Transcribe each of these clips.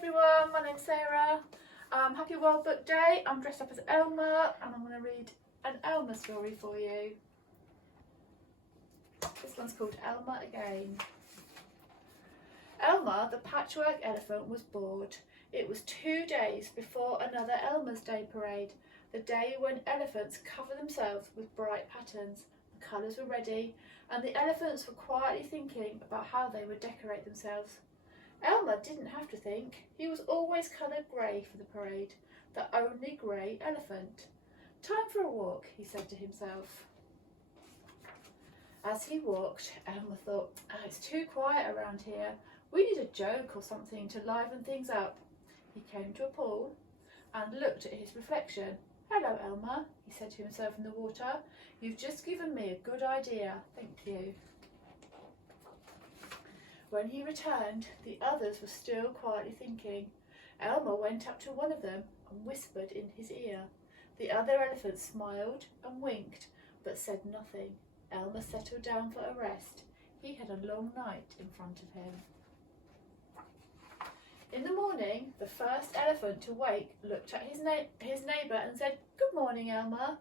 everyone, my name's Sarah. Happy World Book Day. I'm dressed up as Elmer and I'm going to read an Elmer story for you. This one's called Elmer Again. Elmer, the patchwork elephant, was bored. It was 2 days before another Elmer's Day parade, the day when elephants cover themselves with bright patterns. The colours were ready and the elephants were quietly thinking about how they would decorate themselves. Elmer didn't have to think. He was always coloured grey for the parade, the only grey elephant. Time for a walk, he said to himself. As he walked, Elmer thought, it's too quiet around here. We need a joke or something to liven things up. He came to a pool and looked at his reflection. Hello, Elmer, he said to himself in the water. You've just given me a good idea, thank you. When he returned, the others were still quietly thinking. Elmer went up to one of them and whispered in his ear. The other elephant smiled and winked, but said nothing. Elmer settled down for a rest. He had a long night in front of him. In the morning, the first elephant to wake looked at his neighbour and said, Good morning, Elmer.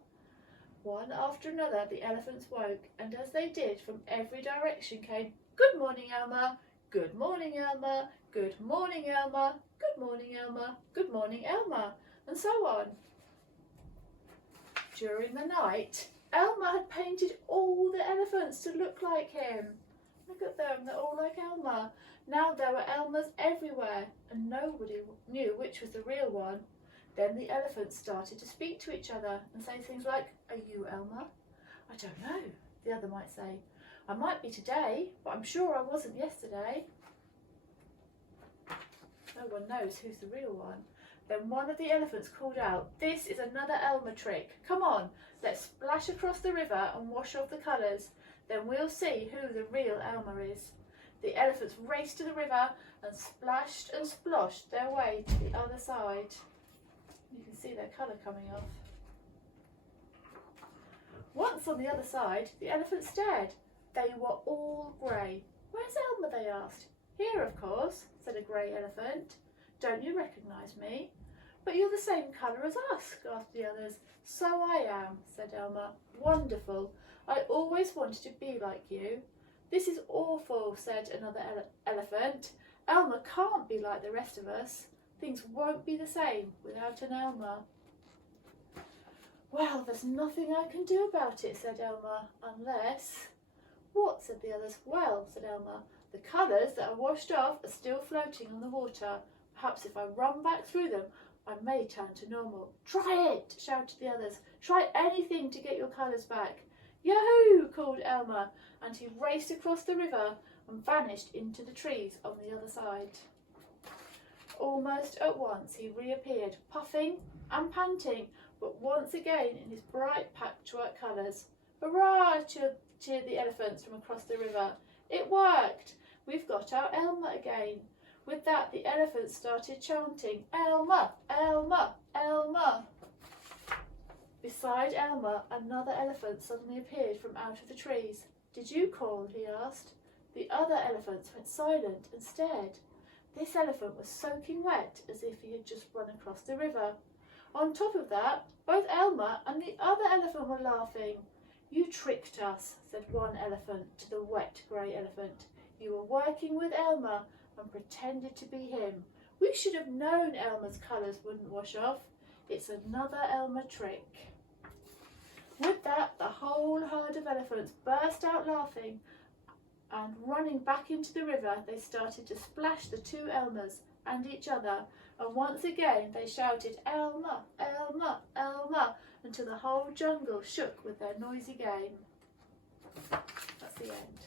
One after another, the elephants woke, and as they did, from every direction came, Good morning, Elmer. Good morning, Elmer. Good morning, Elmer. Good morning, Elmer. Good morning, Elmer. And so on. During the night, Elmer had painted all the elephants to look like him. Look at them, they're all like Elmer. Now there were Elmers everywhere, and nobody knew which was the real one. Then the elephants started to speak to each other and say things like, Are you Elmer? I don't know, the other might say. I might be today, but I'm sure I wasn't yesterday. No one knows who's the real one. Then one of the elephants called out, This is another Elmer trick. Come on, let's splash across the river and wash off the colours. Then we'll see who the real Elmer is. The elephants raced to the river and splashed and sploshed their way to the other side. You can see their colour coming off. Once on the other side, the elephants stared. They were all grey. Where's Elmer, they asked. Here, of course, said a grey elephant. Don't you recognise me? But you're the same colour as us, gasped the others. So I am, said Elmer. Wonderful. I always wanted to be like you. This is awful, said another elephant. Elmer can't be like the rest of us. Things won't be the same without an Elmer. Well, there's nothing I can do about it, said Elmer, unless... What, said the others. Well, said Elmer, the colours that are washed off are still floating on the water. Perhaps if I run back through them, I may turn to normal. Try it, shouted the others. Try anything to get your colours back. Yahoo, called Elmer, and he raced across the river and vanished into the trees on the other side. Almost at once he reappeared, puffing and panting, but once again in his bright patchwork colours. Hurrah, cheered the elephants from across the river. It worked! We've got our Elmer again. With that, the elephants started chanting, Elmer, Elmer, Elmer. Beside Elmer, another elephant suddenly appeared from out of the trees. Did you call? He asked. The other elephants went silent and stared. This elephant was soaking wet as if he had just run across the river. On top of that, both Elmer and the other elephant were laughing. You tricked us, said one elephant to the wet grey elephant. You were working with Elmer and pretended to be him. We should have known Elmer's colours wouldn't wash off. It's another Elmer trick. With that, the whole herd of elephants burst out laughing, and running back into the river, they started to splash the two Elmers and each other, and once again they shouted, Elmer, Elmer, Elmer, until the whole jungle shook with their noisy game. That's the end.